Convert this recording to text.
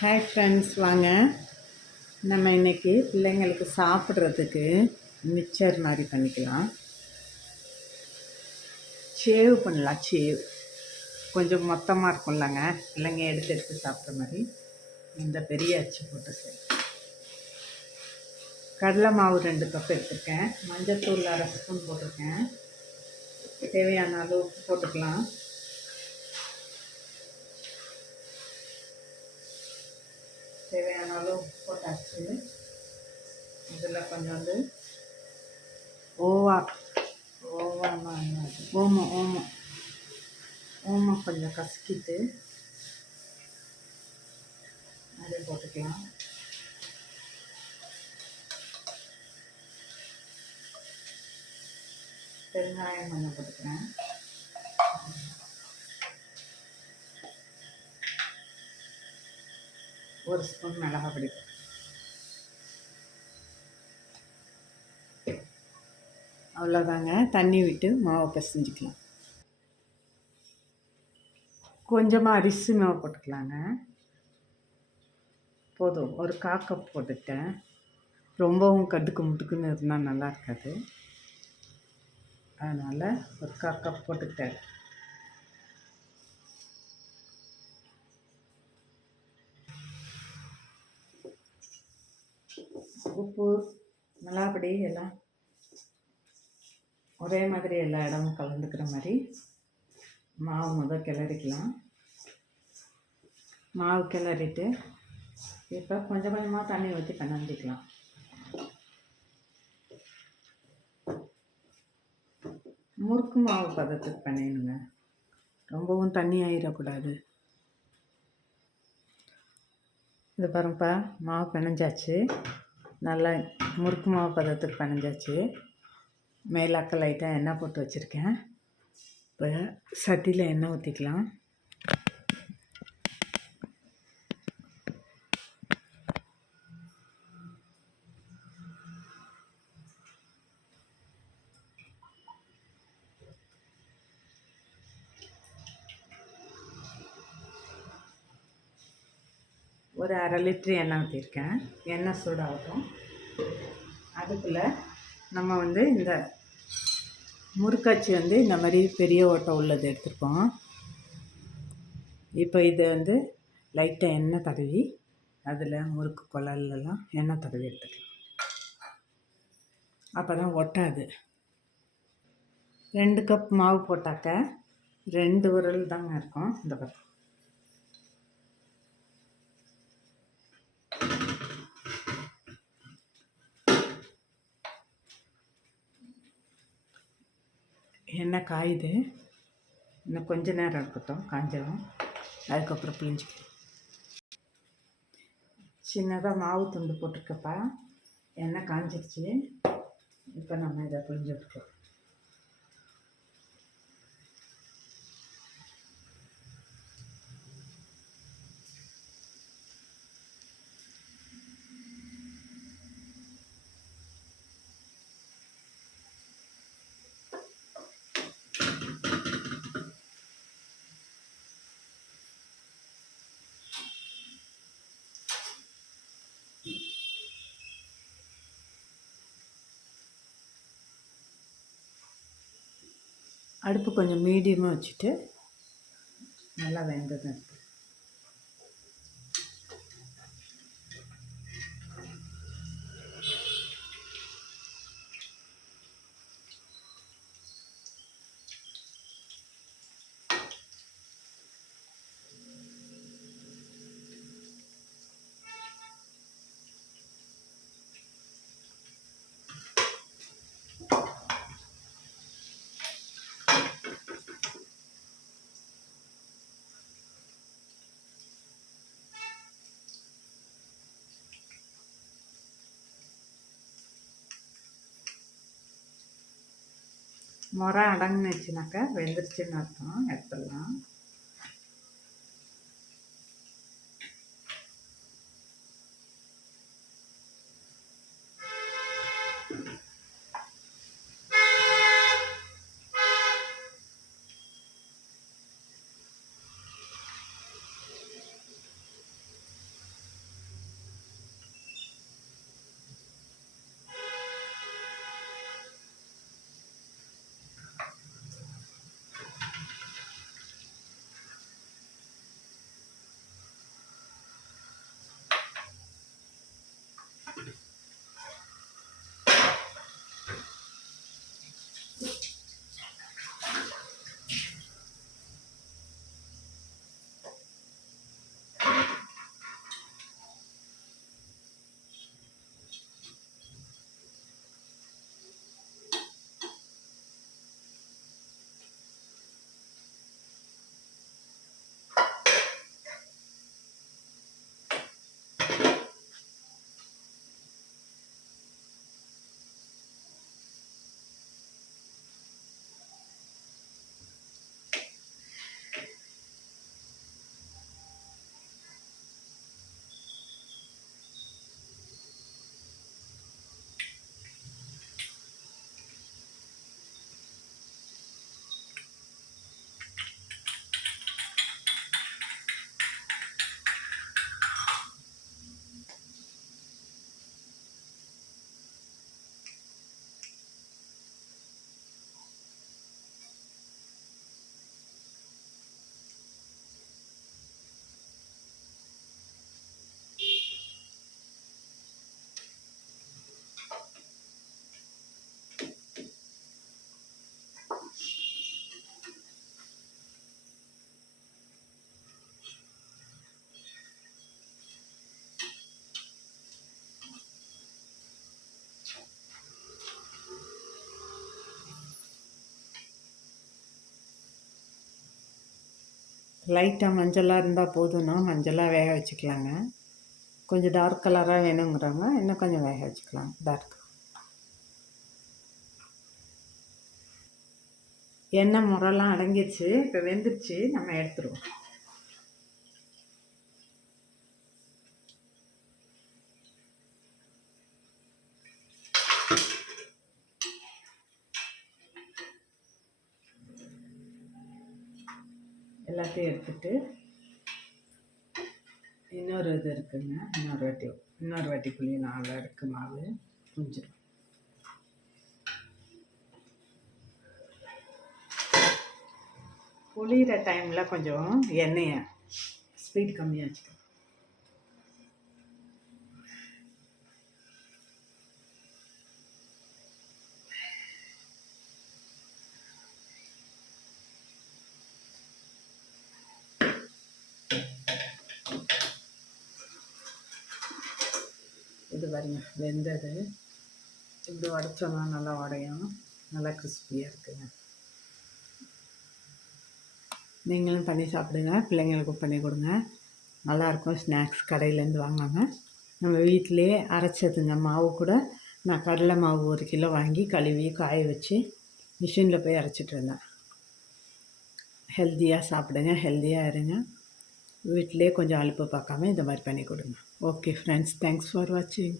Hi friends, வாங்க நம்ம இன்றைக்கி பிள்ளைங்களுக்கு சாப்பிட்றதுக்கு மிக்சர் மாதிரி பண்ணிக்கலாம். சேவ் பண்ணலாம். கொஞ்சம் மொத்தமாக இருக்கும்லங்க, பிள்ளைங்க எடுத்து எடுத்து சாப்பிட்ற மாதிரி. இந்த பெரிய அச்சு போட்டு சரி. கடலை மாவு 2 கப் எடுத்துருக்கேன். மஞ்சத்தூள் 1/2 ஸ்பூன் போட்டிருக்கேன். தேவையான அளவு உப்பு போட்டுக்கலாம். தேவையான அளவு உப்பு போட்டாச்சு. இதில் கொஞ்சம் ஓமம் கொஞ்சம் கசக்கிட்டு அதை போட்டுக்கலாம். பெருங்காயம் கொஞ்சம் போட்டுக்கிறேன். ஒரு ஸ்பூன் மிளகாய் பொடி. அவ்வளோதாங்க. தண்ணி விட்டு மாவை பிசைஞ்சிக்கலாம். கொஞ்சமாக அரிசி மாவு போட்டுக்கலாங்க. போதும், ஒரு 1/4 கப் போட்டுட்டேன். ரொம்பவும் கட்டுக்கு முட்டுக்குன்னு இருந்தால் நல்லா இருக்காது, அதனால் ஒரு 1/4 கப் போட்டுக்கிட்டேன். உப்பு, மிளகாப்பொடி எல்லாம் ஒரே மாதிரி எல்லா இடமும் கலந்துக்கிற மாதிரி மாவு கிளறிக்கலாம். மாவு கிளறிட்டு இப்போ கொஞ்சம் கொஞ்சமாக தண்ணி ஊற்றி பிணைஞ்சிக்கலாம். முறுக்கு மாவு பதத்துக்கு பண்ணிடணுங்க, ரொம்பவும் தண்ணி ஆகிடக்கூடாது. இது பாருங்கப்பா, மாவு பிணைஞ்சாச்சு. நல்லா முறுக்கு மாவு பதத்துக்கு பிணைஞ்சாச்சு. மேலாக்க லைட்டாக எண்ணெய் போட்டு வச்சுருக்கேன். இப்போ சட்டியில் எண்ணெய் ஊற்றிக்கலாம். ஒரு 1/2 லிட்ரு எண்ணெய் ஊற்றிருக்கேன். எண்ணெய் சூடாகட்டும். அதுக்குள்ளே நம்ம இந்த முறுக்காச்சி இந்த மாதிரி பெரிய ஓட்டை உள்ளது எடுத்துருக்கோம். இப்போ இதை லைட்டாக எண்ணெய் தடவி அதில் முறுக்கு குழல்லாம் எண்ணெய் தடவி எடுத்துக்கலாம். அப்போ தான் ஒட்டாது. 2 கப் மாவு போட்டாக்க 2 உருள் தாங்க இருக்கும். இந்த பக்கம் எண்ணெய் காயுது. இன்னும் கொஞ்ச நேரம் இருக்கட்டும், காஞ்சிடும். அதுக்கப்புறம் பிழிஞ்சிக்கலாம். சின்னதாக மாவு துண்டு போட்டிருக்கப்பா, எண்ணெய் காஞ்சிடுச்சு. இப்போ நம்ம இதை பிழிஞ்சு விட்டுக்கலாம். அடுப்பு கொஞ்சம் மீடியமாக வச்சுட்டு நல்லா வெந்தது. முறை அடங்குனுச்சுனாக்கா வெந்துருச்சுன்னு அர்த்தம். எடுத்துடலாம். லைட்டாக மஞ்சளாக இருந்தால் போதும்னா மஞ்சளாக வேக வச்சுக்கலாங்க. கொஞ்சம் டார்க் கலராக வேணுங்கிறவங்க இன்னும் கொஞ்சம் வேக வச்சுக்கலாம். டார்க் எண்ணெய் முறைலாம் அடங்கிடுச்சு. இப்போ வெந்துருச்சு, நம்ம எடுத்துருவோம். எல்லாத்தையும் எடுத்துட்டு இன்னொரு இது இருக்குங்க, இன்னொரு வாட்டி புளியும் 4 அடுக்கு மாவு புளிஞ்சிடும். புளிகிற டைமில் கொஞ்சம் எண்ணெயை ஸ்பீட் கம்மியாக வச்சுக்கணும். இது பாருங்க வெந்தது. இப்படி உடச்சோன்னா நல்லா உடையும், நல்லா கிறிஸ்பியாக இருக்குங்க. நீங்களும் பண்ணி சாப்பிடுங்க, பிள்ளைங்களுக்கும் பண்ணி கொடுங்க. நல்லாயிருக்கும். ஸ்நாக்ஸ் கடையிலேருந்து வாங்காமல் நம்ம வீட்டிலே அரைச்சதுங்க. மாவு கூட நான் கடலை மாவு 1 கிலோ வாங்கி கழுவி காய வச்சு மிஷினில் போய் அரைச்சிட்டு இருந்தேன். ஹெல்த்தியாக சாப்பிடுங்க, ஹெல்த்தியாக இருங்க. வீட்டிலே கொஞ்சம் அலுப்பு பார்க்காம இந்த மாதிரி பண்ணி கொடுங்க. ஓகே ஃப்ரெண்ட்ஸ், தேங்க்ஸ் ஃபார் வாட்சிங்.